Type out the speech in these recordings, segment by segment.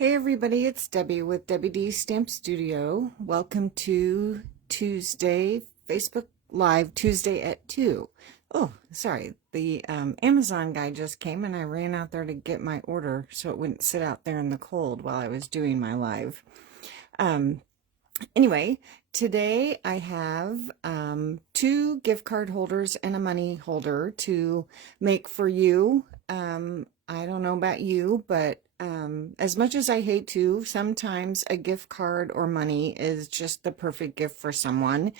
Hey everybody, it's Debbie with Debbie D Stamp Studio. Welcome to Tuesday, Facebook Live Tuesday at 2. Oh, sorry, the Amazon guy just came and I ran out there to get my order so it wouldn't sit out there in the cold while I was doing my live. Anyway, today I have two gift card holders and a money holder to make for you. I don't know about you, but as much as I hate to, sometimes a gift card or money is just the perfect gift for someone.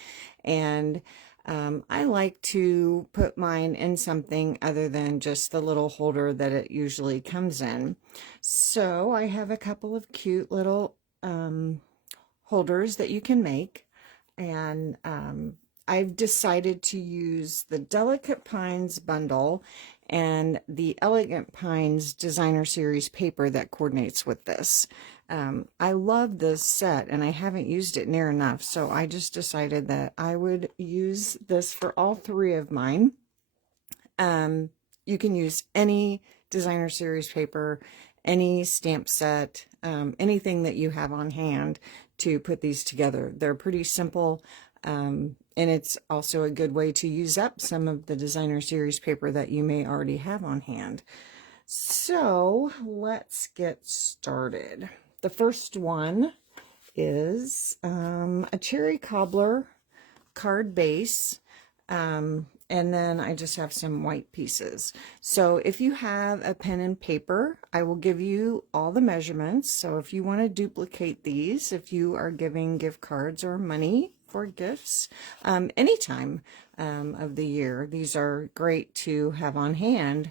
And I like to put mine in something other than just the little holder that it usually comes in. So I have a couple of cute little holders that you can make, and I've decided to use the Delicate Pines bundle and the Elegant Pines Designer Series paper that coordinates with this. I love this set and I haven't used it near enough, so I just decided that I would use this for all three of mine. You can use any Designer Series paper, any stamp set, anything that you have on hand to put these together. They're pretty simple, and it's also a good way to use up some of the Designer Series paper that you may already have on hand. So let's get started. The first one is a cherry cobbler card base. And then I just have some white pieces. So if you have a pen and paper, I will give you all the measurements. So if you want to duplicate these, if you are giving gift cards or money for gifts, any time of the year, these are great to have on hand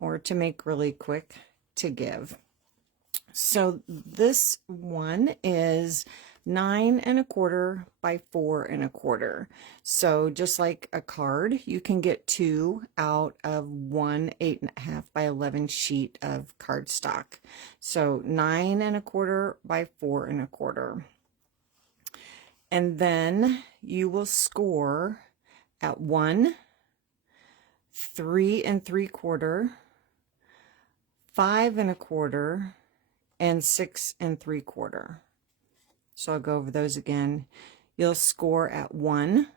or to make really quick to give. So this one is 9 1/4 by 4 1/4. So just like a card, you can get two out of one 8 1/2 by 11 sheet of cardstock. So 9 1/4 by 4 1/4. And then you will score at 1, 3 3/4, 5 1/4, and 6 3/4. So I'll go over those again. You'll score at 1,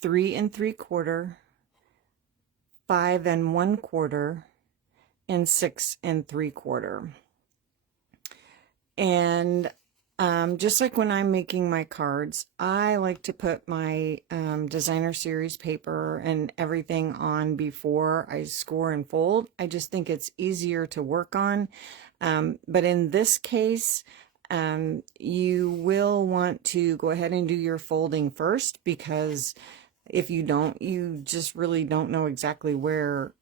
3 3/4, 5 1/4, and 6 3/4. And just like when I'm making my cards, I like to put my Designer Series paper and everything on before I score and fold. I just think it's easier to work on. But in this case, you will want to go ahead and do your folding first, because if you don't, you just really don't know exactly where.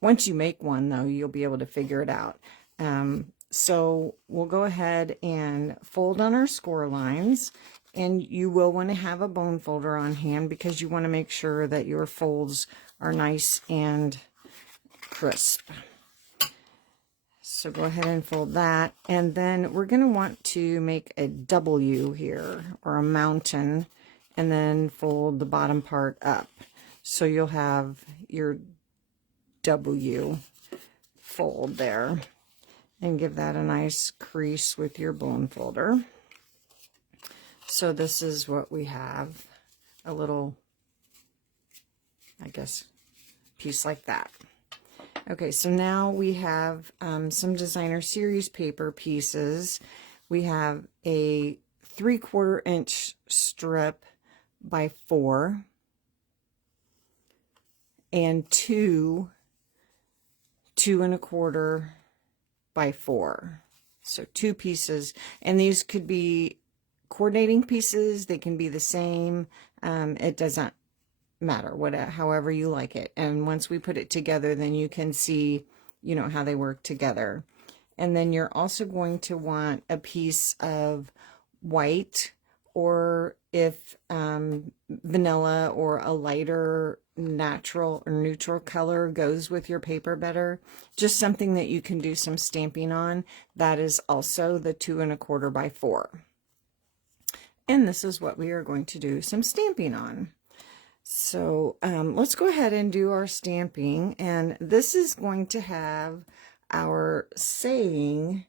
Once you make one, though, you'll be able to figure it out. So we'll go ahead and fold on our score lines, and you will want to have a bone folder on hand because you want to make sure that your folds are nice and crisp. So go ahead and fold that, and then we're going to want to make a W here, or a mountain, and then fold the bottom part up. So you'll have your W fold there, and give that a nice crease with your bone folder. So this is what we have, a little, I guess, piece like that. Okay, so now we have some Designer Series paper pieces. We have a 3/4 inch strip by 4, and two 2 1/4 by 4. So two pieces, and these could be coordinating pieces. They can be the same. It doesn't matter, whatever, however you like it. And once we put it together, then you can see, you know, how they work together. And then you're also going to want a piece of white, or if vanilla or a lighter natural or neutral color goes with your paper better, just something that you can do some stamping on. That is also the 2 1/4 by 4. And this is what we are going to do some stamping on. So let's go ahead and do our stamping, and this is going to have our saying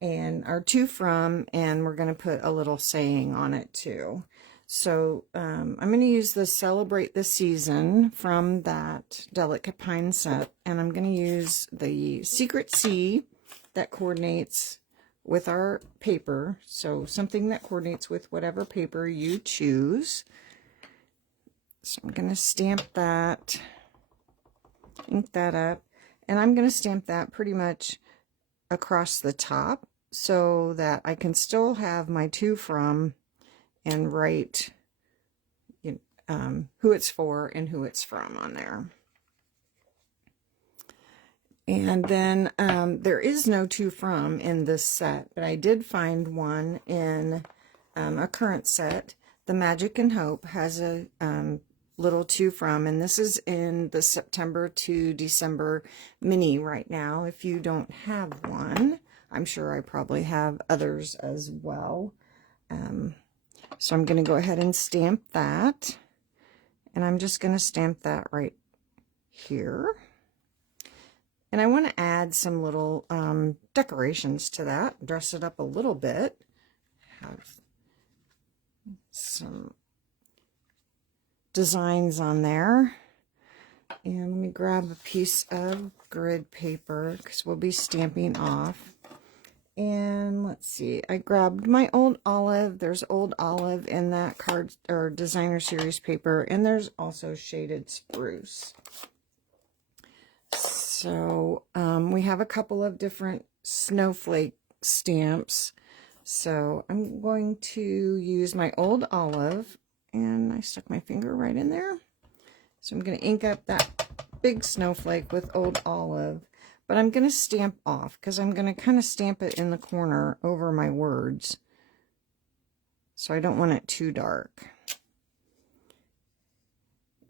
and our to from, and we're going to put a little saying on it too. So I'm going to use the Celebrate the Season from that Delicate Pine set, and I'm going to use the Secret C that coordinates with our paper. So something that coordinates with whatever paper you choose. So I'm going to stamp that, ink that up, and I'm going to stamp that pretty much across the top so that I can still have my to from and write who it's for and who it's from on there. And then there is no to from in this set, but I did find one in a current set. The Magic and Hope has a little to from, and this is in the September to December mini right now. If you don't have one, I'm sure I probably have others as well. So I'm going to go ahead and stamp that, and I'm just going to stamp that right here. And I want to add some little decorations to that, dress it up a little bit, have some designs on there. And let me grab a piece of grid paper because we'll be stamping off. And let's see, I grabbed my old olive. There's old olive in that card or designer series paper, and there's also shaded spruce. So we have a couple of different snowflake stamps. So I'm going to use my old olive, and I stuck my finger right in there. So I'm going to ink up that big snowflake with old olive, but I'm going to stamp off because I'm going to kind of stamp it in the corner over my words. So I don't want it too dark.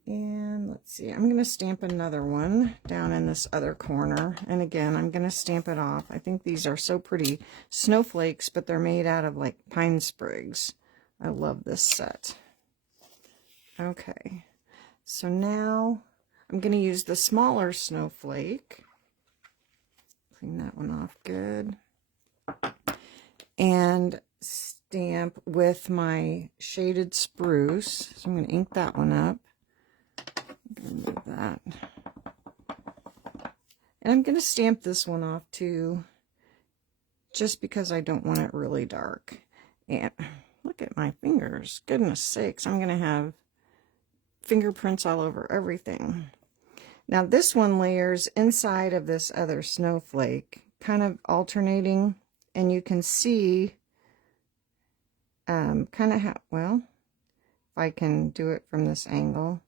And let's see, I'm going to stamp another one down in this other corner. And again, I'm going to stamp it off. I think these are so pretty. Snowflakes, but they're made out of like pine sprigs. I love this set. Okay, so now I'm going to use the smaller snowflake. Clean that one off good. And stamp with my shaded spruce. So I'm going to ink that one up. Remove that. And I'm going to stamp this one off too, just because I don't want it really dark. And look at my fingers. Goodness sakes, I'm going to have fingerprints all over everything. Now this one layers inside of this other snowflake, kind of alternating, and you can see kind of how, well, if I can do it from this angle,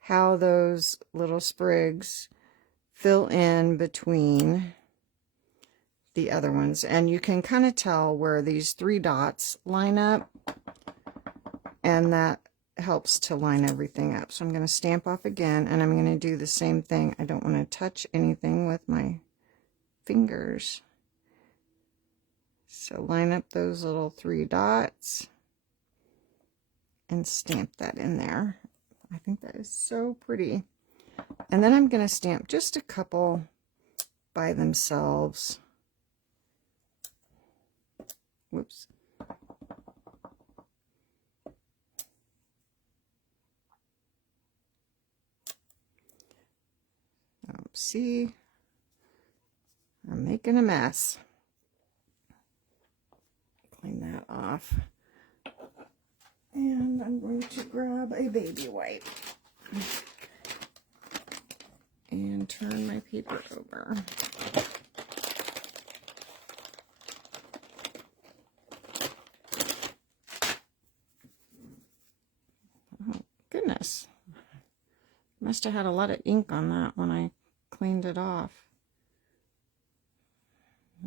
how those little sprigs fill in between the other ones. And you can kind of tell where these 3 dots line up, and that helps to line everything up. So I'm going to stamp off again, and I'm going to do the same thing. I don't want to touch anything with my fingers. So line up those little 3 dots and stamp that in there. I think that is so pretty. And then I'm going to stamp just a couple by themselves. Whoops. See, I'm making a mess. Clean that off. And I'm going to grab a baby wipe and turn my paper over. Oh, goodness. Must have had a lot of ink on that when I cleaned it off.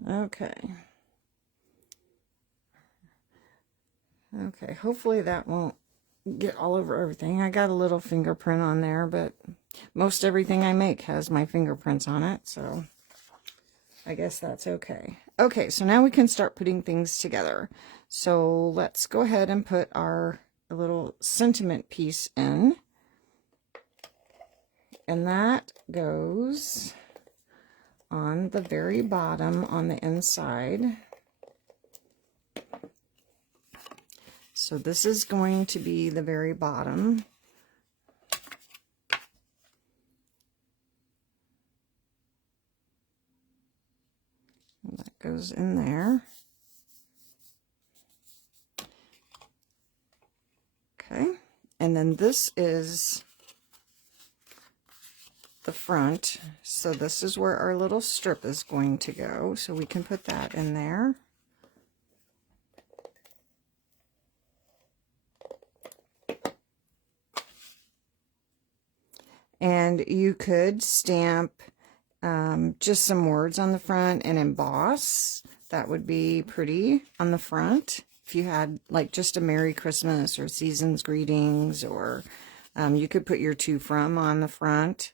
Okay. Okay, hopefully that won't get all over everything. I got a little fingerprint on there, but most everything I make has my fingerprints on it, so I guess that's okay. Okay, so now we can start putting things together. So let's go ahead and put our little sentiment piece in. And that goes on the very bottom on the inside. So this is going to be the very bottom. And that goes in there. Okay, and then this is the front. So this is where our little strip is going to go. So we can put that in there. And you could stamp just some words on the front and emboss. That would be pretty on the front. If you had like just a Merry Christmas or Season's Greetings, or you could put your to from on the front.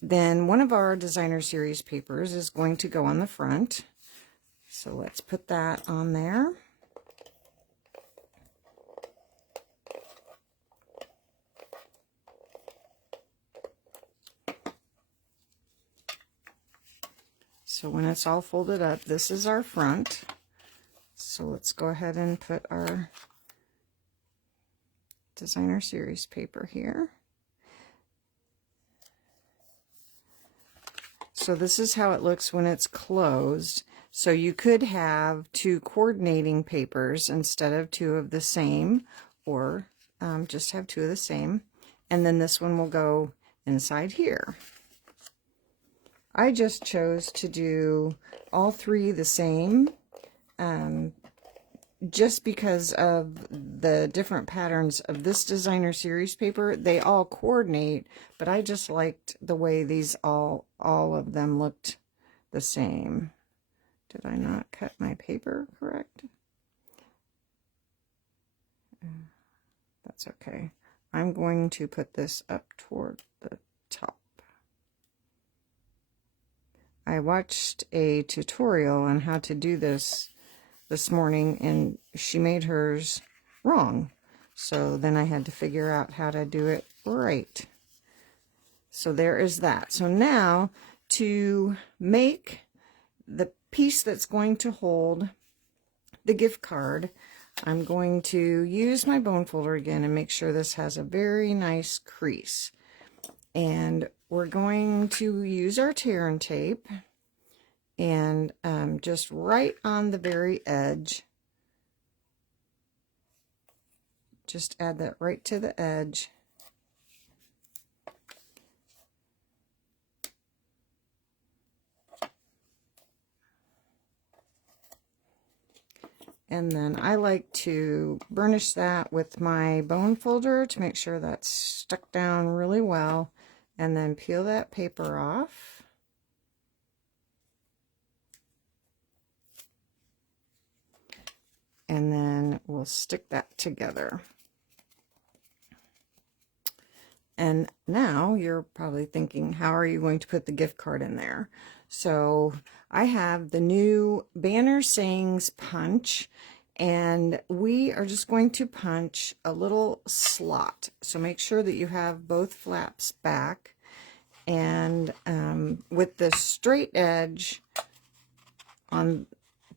Then one of our designer series papers is going to go on the front. So let's put that on there. So when it's all folded up, this is our front. So let's go ahead and put our designer series paper here. So this is how it looks when it's closed. So you could have 2 coordinating papers instead of 2 of the same, or just have 2 of the same. And then this one will go inside here. I just chose to do all 3 the same, just because of the different patterns of this designer series paper. They all coordinate, but I just liked the way these all of them looked the same. Did I not cut my paper correct? That's okay. I'm going to put this up toward the top. I watched a tutorial on how to do this morning, and she made hers wrong. So then I had to figure out how to do it right. So there is that. So now to make the piece that's going to hold the gift card, I'm going to use my bone folder again and make sure this has a very nice crease. And we're going to use our tear and tape, and just right on the very edge, just add that right to the edge. And then I like to burnish that with my bone folder to make sure that's stuck down really well, and then peel that paper off. And then we'll stick that together. And now you're probably thinking, how are you going to put the gift card in there? So I have the new Banner Sayings punch, and we are just going to punch a little slot. So make sure that you have both flaps back, and with the straight edge on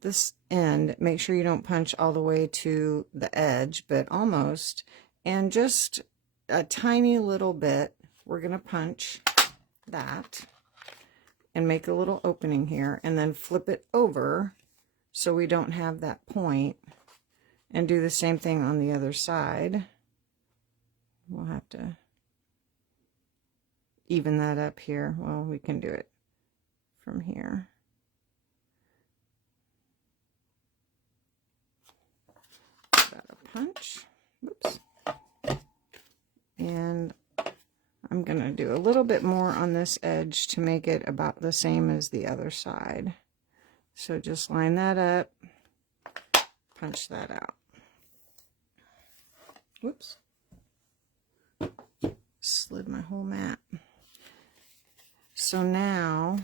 this end, make sure you don't punch all the way to the edge, but almost, and just a tiny little bit, we're going to punch that and make a little opening here, and then flip it over so we don't have that point, and do the same thing on the other side. We'll have to even that up here. Well, we can do it from here. That a punch. Whoops. And I'm going to do a little bit more on this edge to make it about the same as the other side. So just line that up, punch that out. Whoops. Slid my whole mat. So now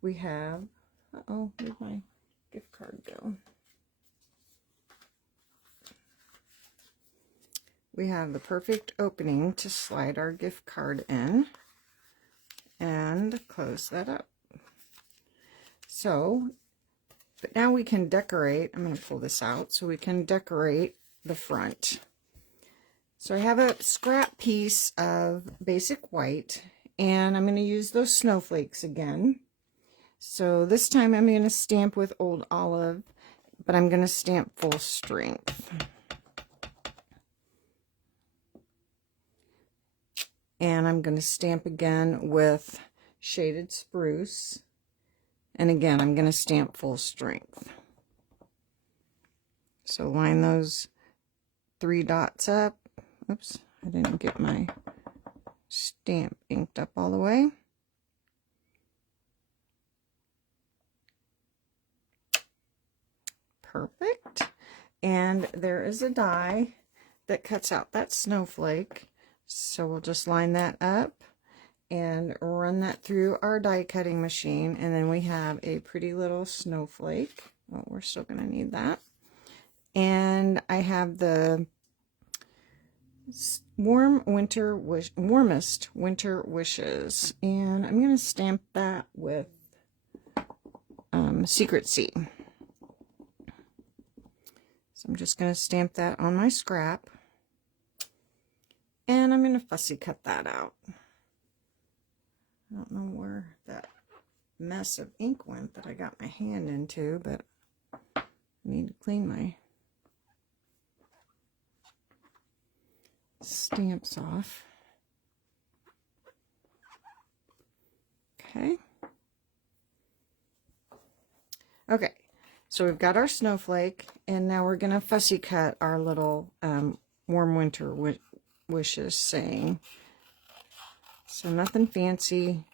we have, uh-oh, where'd my gift card go? We have the perfect opening to slide our gift card in. and close that up. So, but now we can decorate. I'm going to pull this out so we can decorate the front. So I have a scrap piece of basic white, and I'm going to use those snowflakes again. So this time I'm going to stamp with Old Olive, but I'm going to stamp full strength. And I'm going to stamp again with Shaded Spruce. And again, I'm going to stamp full strength. So line those 3 dots up. Oops, I didn't get my stamp inked up all the way. Perfect. And there is a die that cuts out that snowflake. So we'll just line that up and run that through our die cutting machine, and then we have a pretty little snowflake. Well, we're still going to need that. And I have the warmest winter wishes, and I'm going to stamp that with Secret Sea. So I'm just going to stamp that on my scrap, and I'm going to fussy cut that out. I don't know where that mess of ink went that I got my hand into, but I need to clean my stamps off. Okay. Okay, so we've got our snowflake, and now we're going to fussy cut our little warm winter wishes saying. So nothing fancy,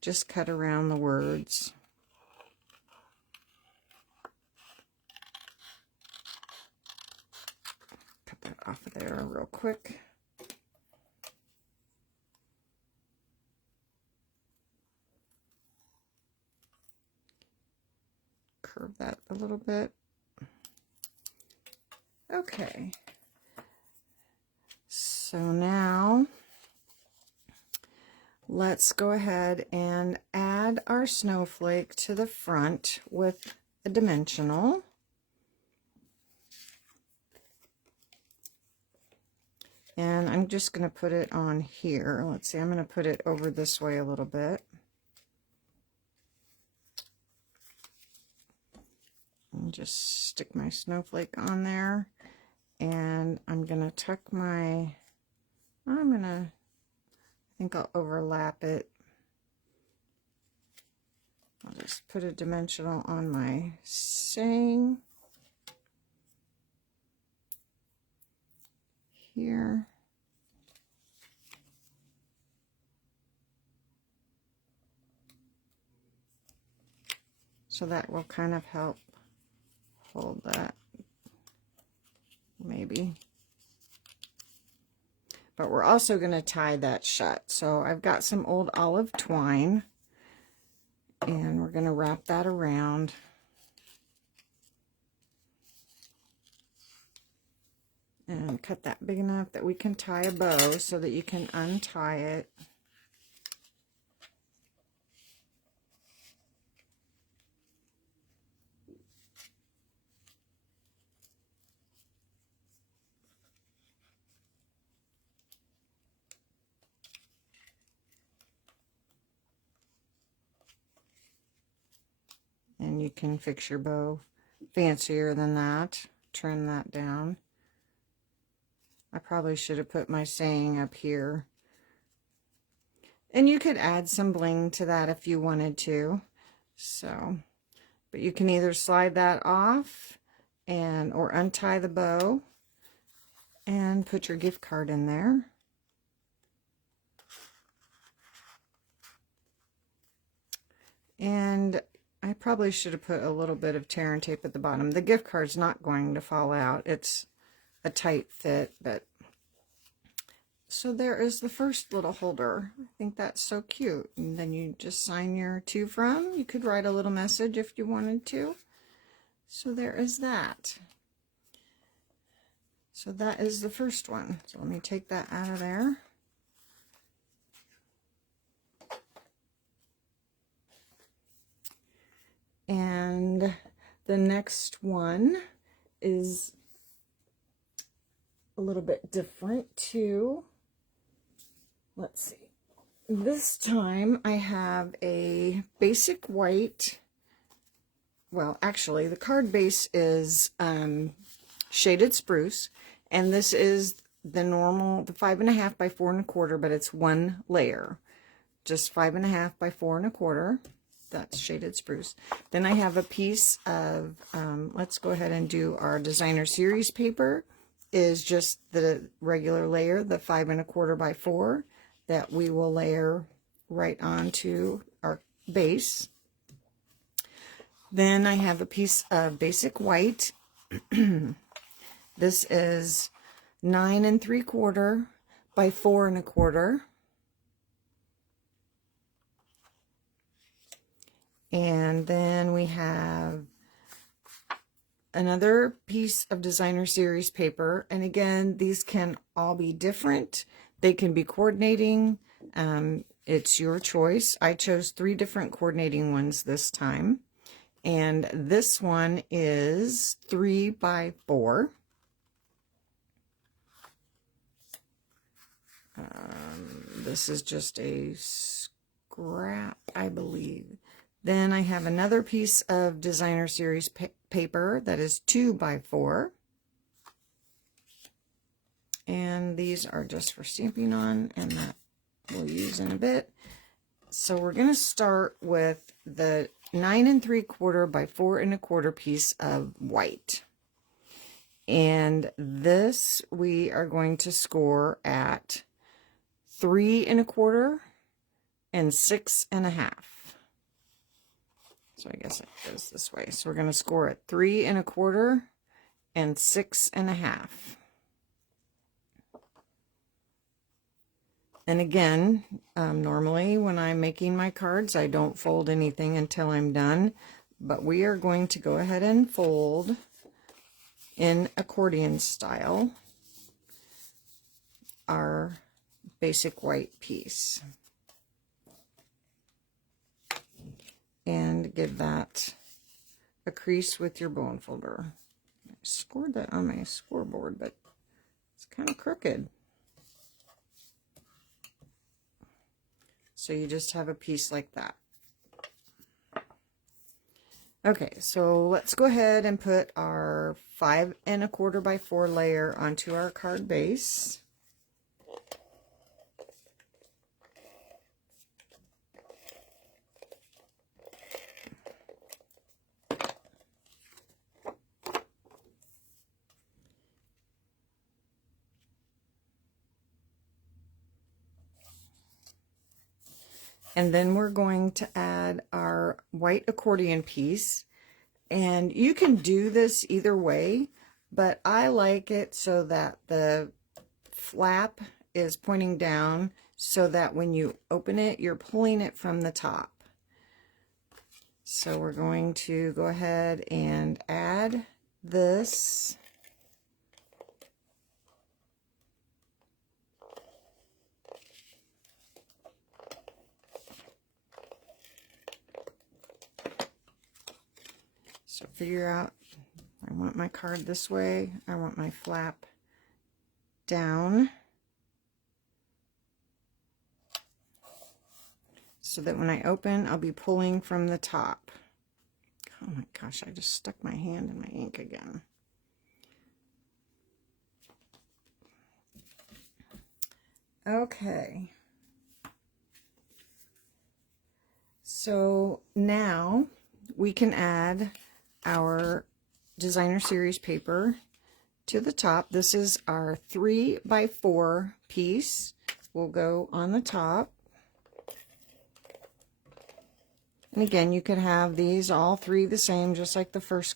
just cut around the words. Cut that off of there real quick. Curve that a little bit. Okay. So now let's go ahead and add our snowflake to the front with a dimensional. And I'm just going to put it on here. Let's see, I'm going to put it over this way a little bit. And just stick my snowflake on there. And I'm going to tuck my, I think I'll overlap it. I'll just put a dimensional on my saying here. So that will kind of help hold that, maybe. But we're also going to tie that shut. So I've got some Old Olive twine, and we're going to wrap that around. And cut that big enough that we can tie a bow so that you can untie it. And you can fix your bow fancier than that. Trim that down. I probably should have put my saying up here. And you could add some bling to that if you wanted to. So, but you can either slide that off and or untie the bow and put your gift card in there. And I probably should have put a little bit of tear and tape at the bottom. The gift card's not going to fall out. It's a tight fit, but so there is the first little holder. I think that's so cute. And then you just sign your to from. You could write a little message if you wanted to. So there is that. So that is the first one. So let me take that out of there. The next one is a little bit different too. Let's see. This time I have a basic white. Well, actually, the card base is shaded spruce, and this is the normal, the 5.5 by 4 1/4, but it's one layer, just 5.5 by 4 1/4. That's shaded spruce. Then I have a piece of, let's go ahead and do our designer series paper, is just the regular layer, the 5 1/4 by 4, that we will layer right onto our base. Then I have a piece of basic white. This is 9 3/4 by 4 1/4. And then we have another piece of designer series paper. And again, these can all be different. They can be coordinating. It's your choice. I chose 3 different coordinating ones this time. And this one is 3 by 4. This is just a scrap, I believe. Then I have another piece of designer series paper that is 2 by 4. And these are just for stamping on, and that we'll use in a bit. So we're going to start with the 9 3/4 by 4 1/4 piece of white. And this we are going to score at 3 1/4 and 6 1/2. So I guess it goes this way. So we're going to score at 3 1/4 and 6 1/2. And again, normally when I'm making my cards, I don't fold anything until I'm done. But we are going to go ahead and fold in accordion style our basic white piece. And give that a crease with your bone folder. I scored that on my scoreboard, but it's kind of crooked. So you just have a piece like that. Okay, so let's go ahead and put our 5 1/4 by 4 layer onto our card base. And then we're going to add our white accordion piece. And you can do this either way, but I like it so that the flap is pointing down so that when you open it, you're pulling it from the top. So we're going to go ahead and add this. So figure out, I want my card this way, I want my flap down, so that when I open, I'll be pulling from the top. Oh my gosh, I just stuck my hand in my ink again. Okay. So now we can add our designer series paper to the top. This is our 3 by 4 piece. Will go on the top. And again, you could have these all 3 the same, just like the first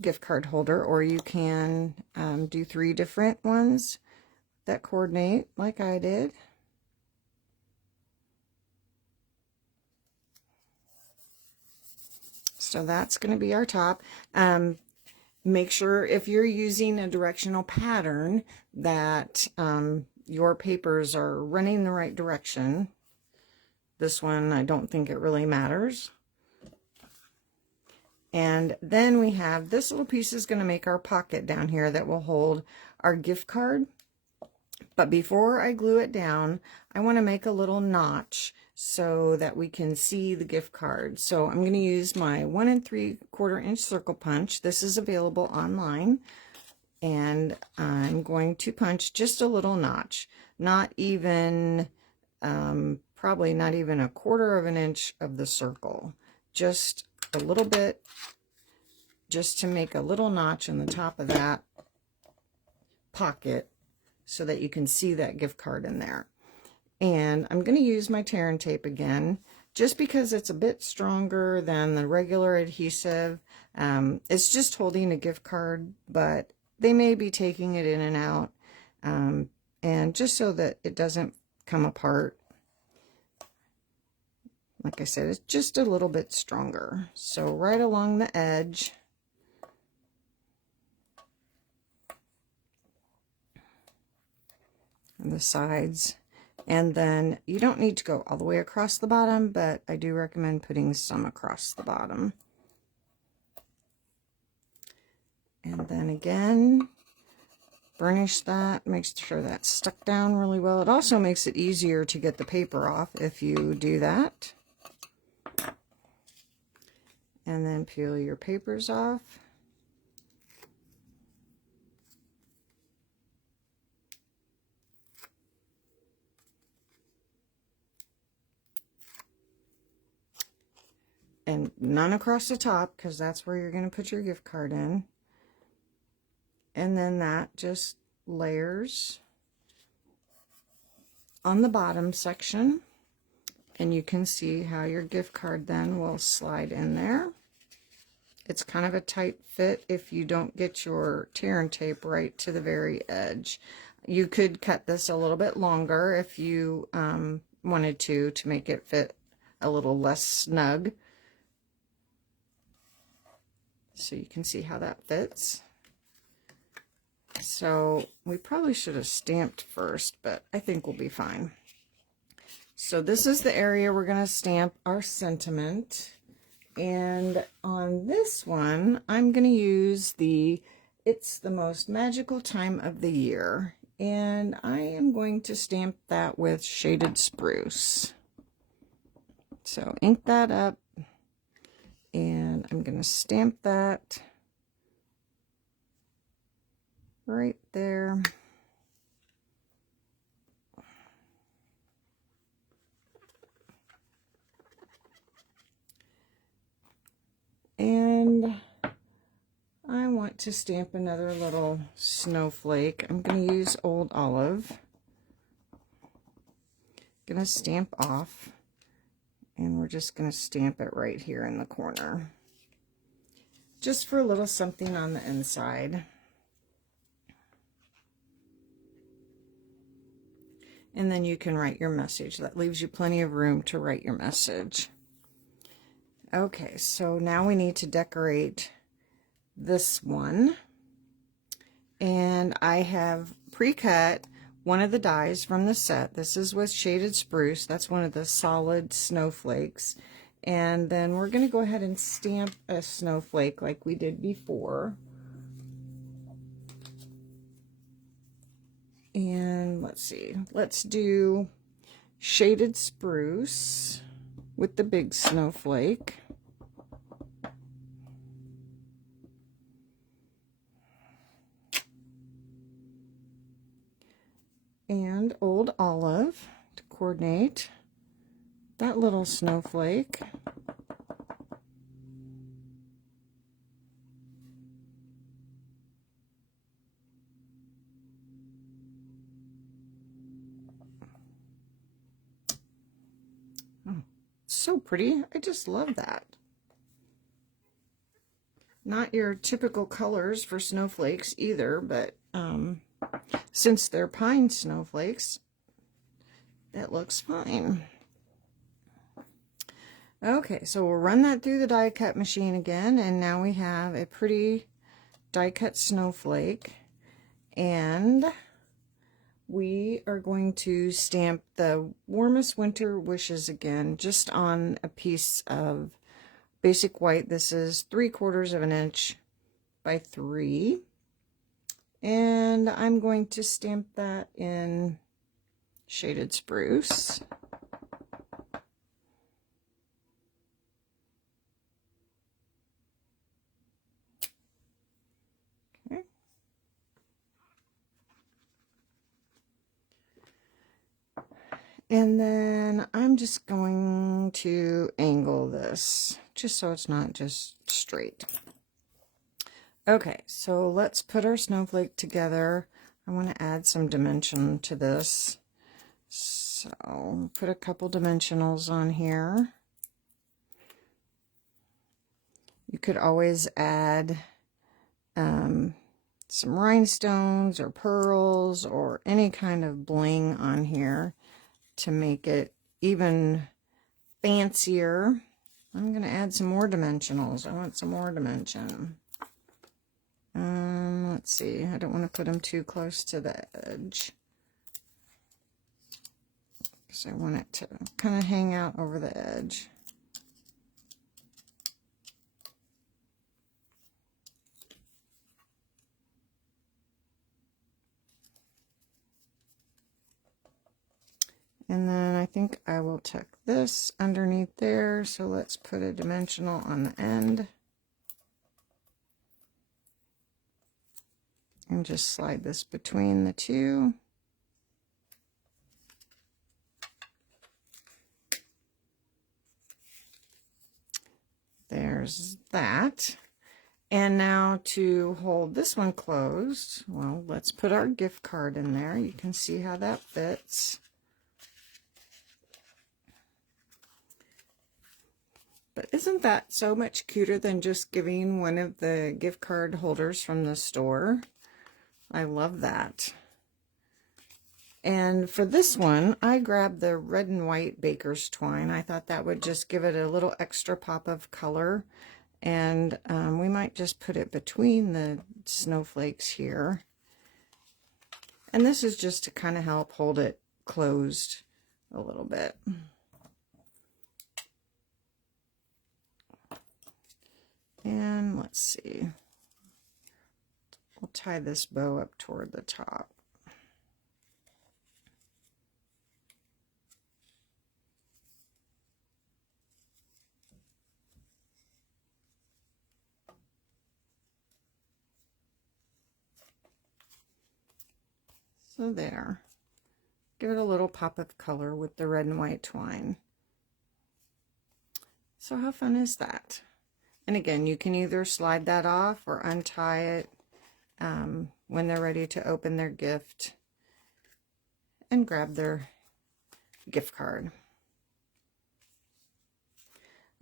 gift card holder, or you can do 3 different ones that coordinate like I did. So that's going to be our top. Make sure if you're using a directional pattern that your papers are running the right direction. This one, I don't think it really matters. And then we have this little piece is going to make our pocket down here that will hold our gift card. But before I glue it down, I want to make a little notch so that we can see the gift card. So I'm going to use my 1 3/4 inch circle punch. This is available online. And I'm going to punch just a little notch, not even, probably not even 1/4 inch of the circle, just a little bit, just to make a little notch in the top of that pocket so that you can see that gift card in there. And I'm going to use my tear and tape again, just because it's a bit stronger than the regular adhesive. It's just holding a gift card, but they may be taking it in and out, and just so that it doesn't come apart. Like I said, it's just a little bit stronger. So right along the edge, and the sides, and then you don't need to go all the way across the bottom, but I do recommend putting some across the bottom. And then again, burnish that, make sure that's stuck down really well. It also makes it easier to get the paper off if you do that. And then peel your papers off. And none across the top, because that's where you're going to put your gift card in. And then that just layers on the bottom section, and you can see how your gift card then will slide in there. It's kind of a tight fit if you don't get your tear and tape right to the very edge. You could cut this a little bit longer if you wanted to make it fit a little less snug. So you can see how that fits. So we probably should have stamped first, but I think we'll be fine. So this is the area we're going to stamp our sentiment. And on this one, I'm going to use the It's the Most Magical Time of the Year. And I am going to stamp that with shaded spruce. So ink that up. And I'm going to stamp that right there. And I want to stamp another little snowflake. I'm going to use Old Olive. Going to stamp off. And we're just going to stamp it right here in the corner. Just for a little something on the inside. And then you can write your message. That leaves you plenty of room to write your message. Okay, so now we need to decorate this one. And I have pre-cut one of the dies from the set. This is with shaded spruce. That's one of the solid snowflakes. And then we're going to go ahead and stamp a snowflake like we did before. And let's see, let's do shaded spruce with the big snowflake. And Old Olive to coordinate that little snowflake. Oh, so pretty. I just love that. Not your typical colors for snowflakes either, but since they're pine snowflakes, that looks fine. Okay, so we'll run that through the die cut machine again, and now we have a pretty die cut snowflake. And we are going to stamp the Warmest Winter Wishes again, just on a piece of basic white. This is 3/4 of an inch by 3. And I'm going to stamp that in shaded spruce. Okay. And then I'm just going to angle this just so it's not just straight. Okay, so let's put our snowflake together. I want to add some dimension to this. So put a couple dimensionals on here. You could always add some rhinestones or pearls or any kind of bling on here to make it even fancier. I'm going to add some more dimensionals. I want some more dimension. Let's see. I don't want to put them too close to the edge, because I want it to kind of hang out over the edge. And then I think I will tuck this underneath there. So let's put a dimensional on the end. And just slide this between the two. There's that. And now to hold this one closed, well, let's put our gift card in there. You can see how that fits. But isn't that so much cuter than just giving one of the gift card holders from the store? I love that. And for this one, I grabbed the red and white baker's twine. I thought that would just give it a little extra pop of color. And we might just put it between the snowflakes here. And this is just to kind of help hold it closed a little bit. And let's see. We'll tie this bow up toward the top. So there. Give it a little pop of color with the red and white twine. So how fun is that? And again, you can either slide that off or untie it when they're ready to open their gift and grab their gift card.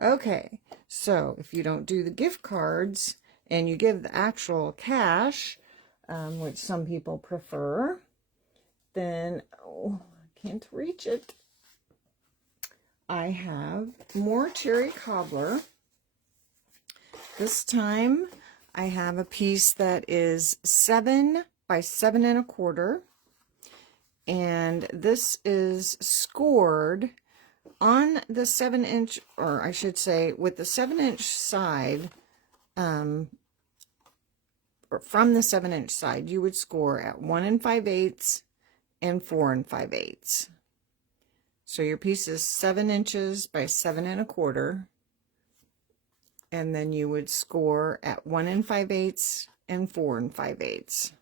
Okay, so if you don't do the gift cards and you give the actual cash, which some people prefer, then, oh, I can't reach it. I have more cherry cobbler. This time I have a piece that is 7 by 7 1/4, and this is scored on the 7-inch, or I should say with the 7-inch side, or from the 7-inch side, you would score at 1 5/8 and 4 5/8. So your piece is 7 inches by 7 1/4. And then you would score at 1 5/8 and 4 5/8.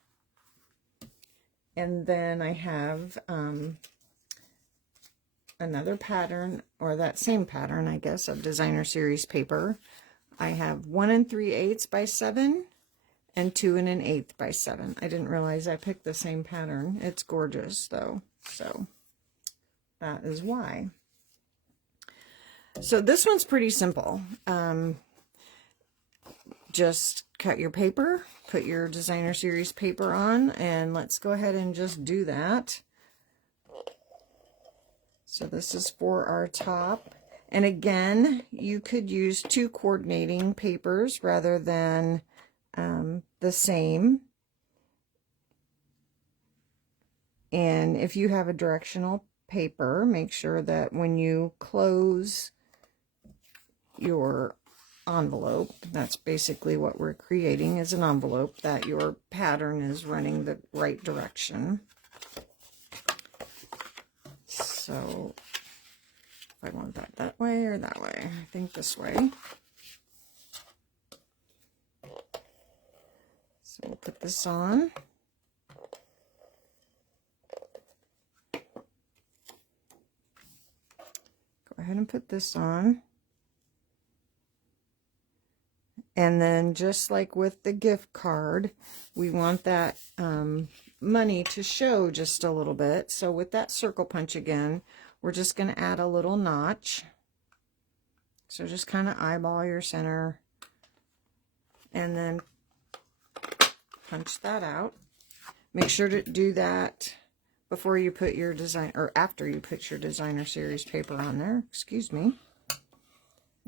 And then I have another pattern, or that same pattern, I guess, of designer series paper. I have 1 3/8 by 7 and 2 1/8 by 7. I didn't realize I picked the same pattern. It's gorgeous though, so that is why. So this one's pretty simple. Just cut your paper, put your designer series paper on, and let's go ahead and just do that. So this is for our top. And again, you could use 2 coordinating papers rather than the same. And if you have a directional paper, make sure that when you close your envelope. That's basically what we're creating, is an envelope that your pattern is running the right direction. So if I want that way or that way, I think this way. So we'll put this on. Go ahead and put this on. And then just like with the gift card, we want that money to show just a little bit. So with that circle punch again, we're just going to add a little notch. So just kind of eyeball your center and then punch that out. Make sure to do that before you put your design, or after you put your designer series paper on there. Excuse me.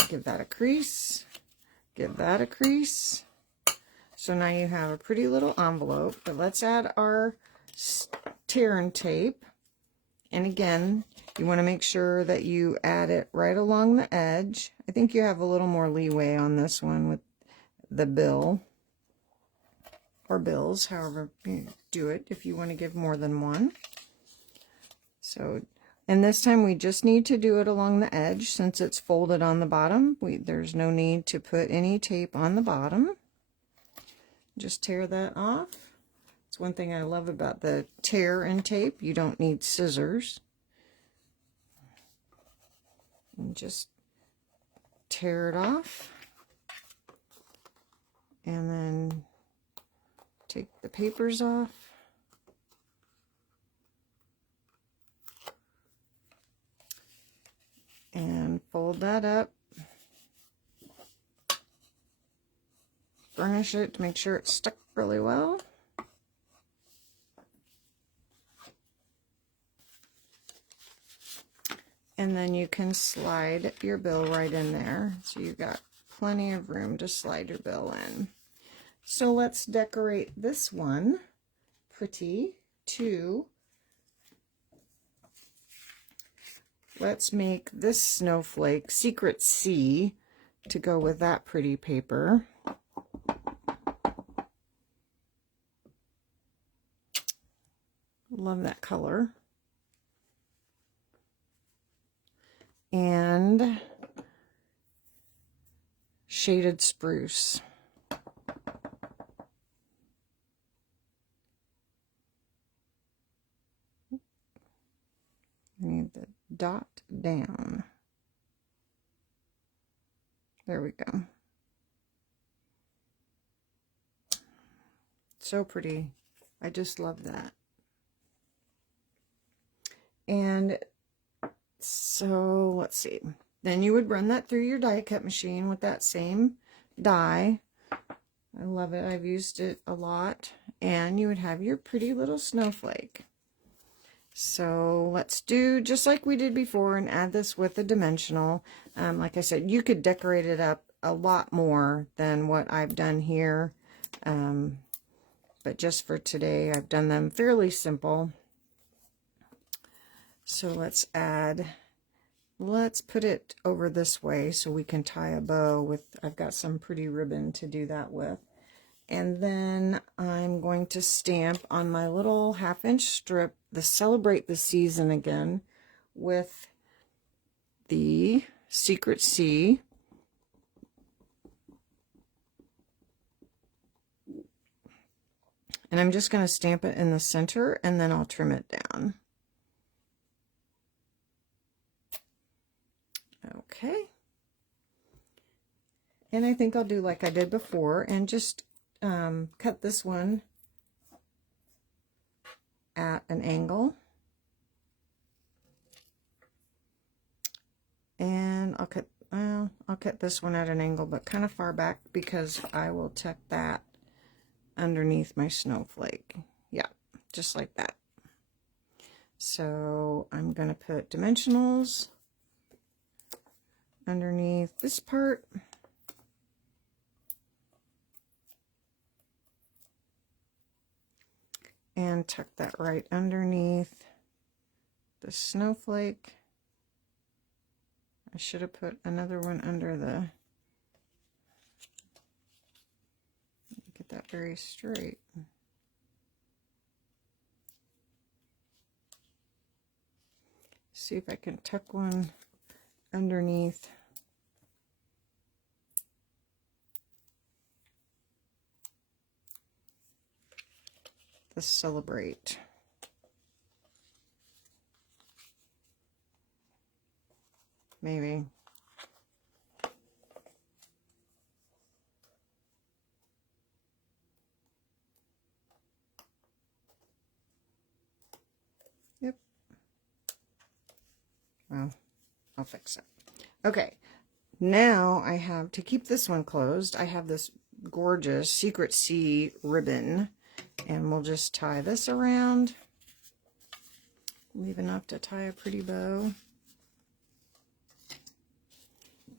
Give that a crease. Give that a crease. So now you have a pretty little envelope, but let's add our tear and tape. And again, you want to make sure that you add it right along the edge. I think you have a little more leeway on this one with the bill, or bills, however you do it, if you want to give more than one. So, and this time we just need to do it along the edge since it's folded on the bottom. There's no need to put any tape on the bottom. Just tear that off. It's one thing I love about the tear and tape. You don't need scissors. And just tear it off. And then take the papers off. And fold that up. Burnish it to make sure it's stuck really well. And then you can slide your bill right in there. So you've got plenty of room to slide your bill in. So let's decorate this one pretty too. Let's make this snowflake Secret C to go with that pretty paper. Love that color. And shaded spruce. I need the dot down. There we go. So pretty. I just love that. And so let's see. Then you would run that through your die cut machine with that same die. I love it. I've used it a lot. And you would have your pretty little snowflake. So let's do just like we did before and add this with a dimensional. Like I said, you could decorate it up a lot more than what I've done here. But just for today, I've done them fairly simple. So let's put it over this way so we can tie a bow with, I've got some pretty ribbon to do that with. And then I'm going to stamp on my little 1/2-inch strip the Celebrate the Season again with the Secret C. And I'm just going to stamp it in the center and then I'll trim it down. Okay. And I think I'll do like I did before and just cut this one at an angle. And I'll cut this one at an angle, but kind of far back because I will tuck that underneath my snowflake. Yeah, just like that. So I'm going to put dimensionals underneath this part. And tuck that right underneath the snowflake. I should have put another one under the that very straight. See if I can tuck one underneath. The Celebrate. Maybe. Yep. Well, I'll fix it. Okay. Now I have, to keep this one closed, I have this gorgeous Secret Sea ribbon. And we'll just tie this around. Leave enough to tie a pretty bow.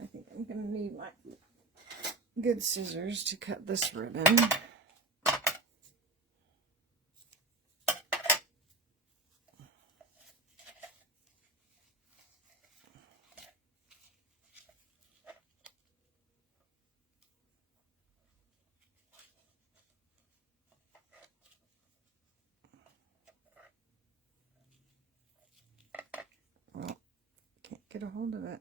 I think I'm going to need my good scissors to cut this ribbon. Well, can't get a hold of it.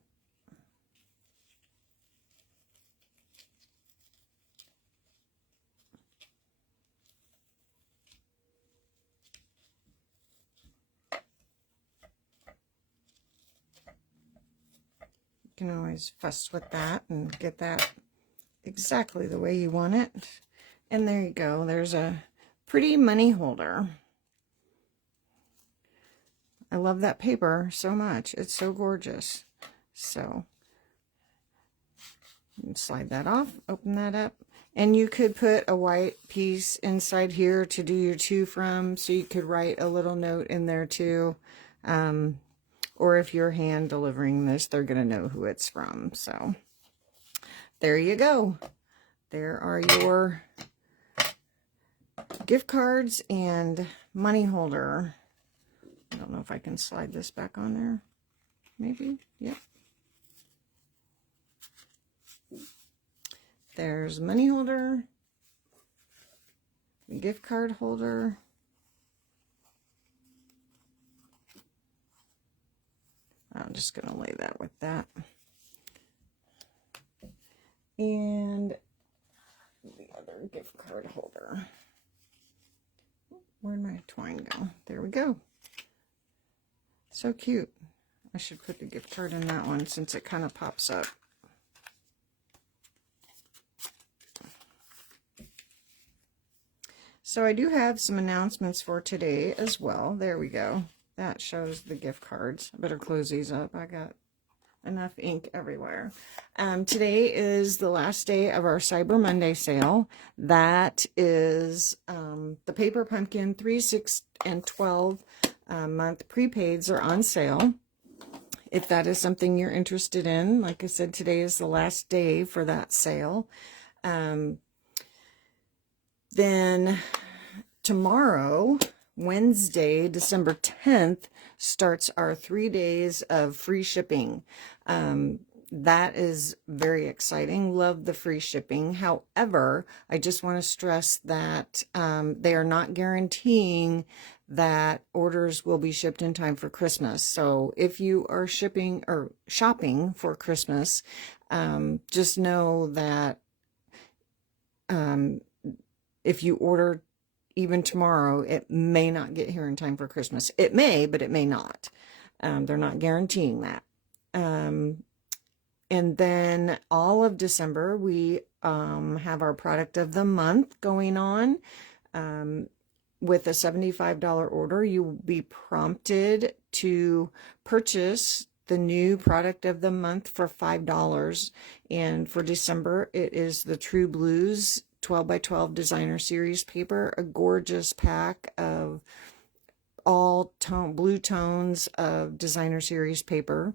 You can always fuss with that and get that exactly the way you want it. And there you go. There's a pretty money holder. I love that paper so much. It's so gorgeous. So, slide that off, open that up. And you could put a white piece inside here to do your to from, so you could write a little note in there too. Or if you're hand delivering this, they're going to know who it's from. So, there you go. There are your gift cards and money holder. I don't know if I can slide this back on there. Maybe, yep. There's money holder, gift card holder, I'm just going to lay that with that, and the other gift card holder. Where'd my twine go? There we go. So cute. I should put the gift card in that one since it kind of pops up. So I do have some announcements for today as well. There we go. That shows the gift cards. I better close these up. I got enough ink everywhere. Today is the last day of our Cyber Monday sale. That is the Paper Pumpkin 3, 6, and 12 month prepaids are on sale. If that is something you're interested in, like I said, today is the last day for that sale. Then tomorrow, Wednesday, December 10th, starts our 3 days of free shipping. That is very exciting. Love the free shipping. However, I just want to stress that they are not guaranteeing that orders will be shipped in time for Christmas. So if you are shipping or shopping for Christmas, just know that if you order even tomorrow, it may not get here in time for Christmas. It may, but it may not. They're not guaranteeing that. And then all of December, we have our product of the month going on. With a $75 order, you will be prompted to purchase the new product of the month for $5. And for December, it is the True Blues 12 by 12 designer series paper, a gorgeous pack of all blue tones of designer series paper.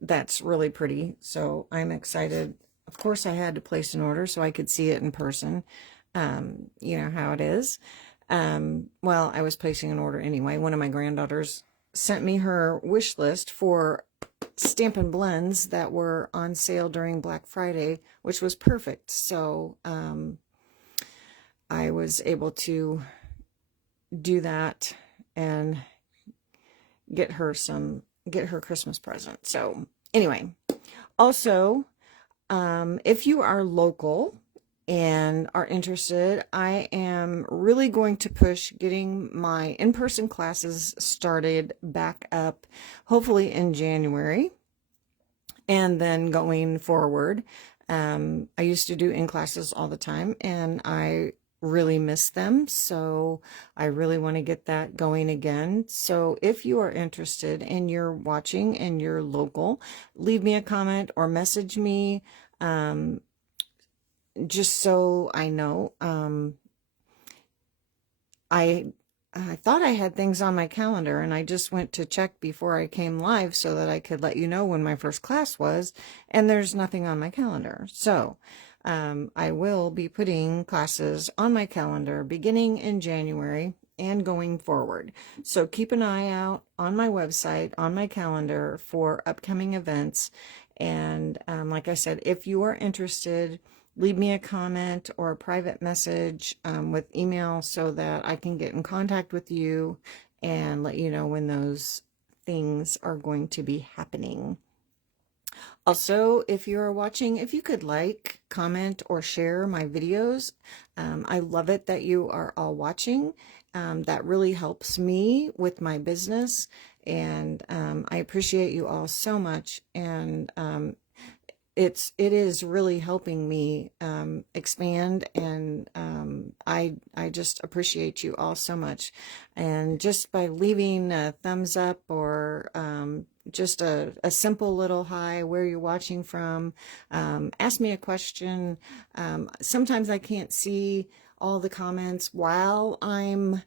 That's really pretty, so I'm excited. Of course, I had to place an order so I could see it in person. You know how it is. Well, I was placing an order anyway. One of my granddaughters sent me her wish list for Stampin' Blends that were on sale during Black Friday, which was perfect. So I was able to do that and get her Christmas present. So anyway, also, if you are local and are interested, I am really going to push getting my in-person classes started back up, hopefully in January, and then going forward. I used to do in-classes all the time, and I really miss them, so I really want to get that going again. So if you are interested and you're watching and you're local, leave me a comment or message me, just so I know. I thought I had things on my calendar, and I just went to check before I came live so that I could let you know when my first class was, and there's nothing on my calendar. So I will be putting classes on my calendar beginning in January and going forward. So keep an eye out on my website, on my calendar for upcoming events. And like I said, if you are interested, leave me a comment or a private message with email so that I can get in contact with you and let you know when those things are going to be happening. Also, if you are watching, if you could like, comment, or share my videos, I love it that you are all watching. That really helps me with my business, and I appreciate you all so much. And it is really helping me expand, and I just appreciate you all so much. And just by leaving a thumbs up or just a simple little hi, where you're watching from, ask me a question. Sometimes I can't see all the comments while I'm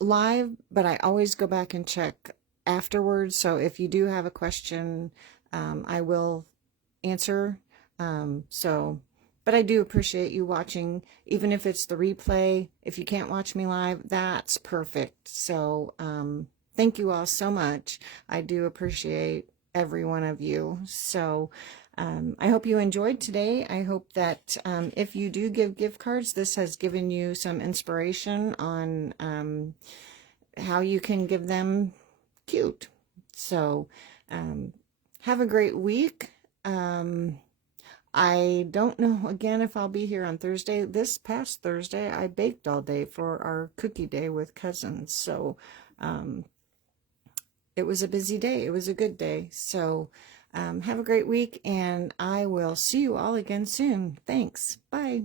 live, but I always go back and check afterwards. So if you do have a question, I will answer. But I do appreciate you watching, even if it's the replay. If you can't watch me live, that's perfect. So thank you all so much. I do appreciate every one of you. So I hope you enjoyed today. I hope that if you do give gift cards, this has given you some inspiration on how you can give them cute. So have a great week. I don't know again if I'll be here on Thursday. This past Thursday, I baked all day for our cookie day with cousins. So it was a busy day. It was a good day. So have a great week, and I will see you all again soon. Thanks. Bye.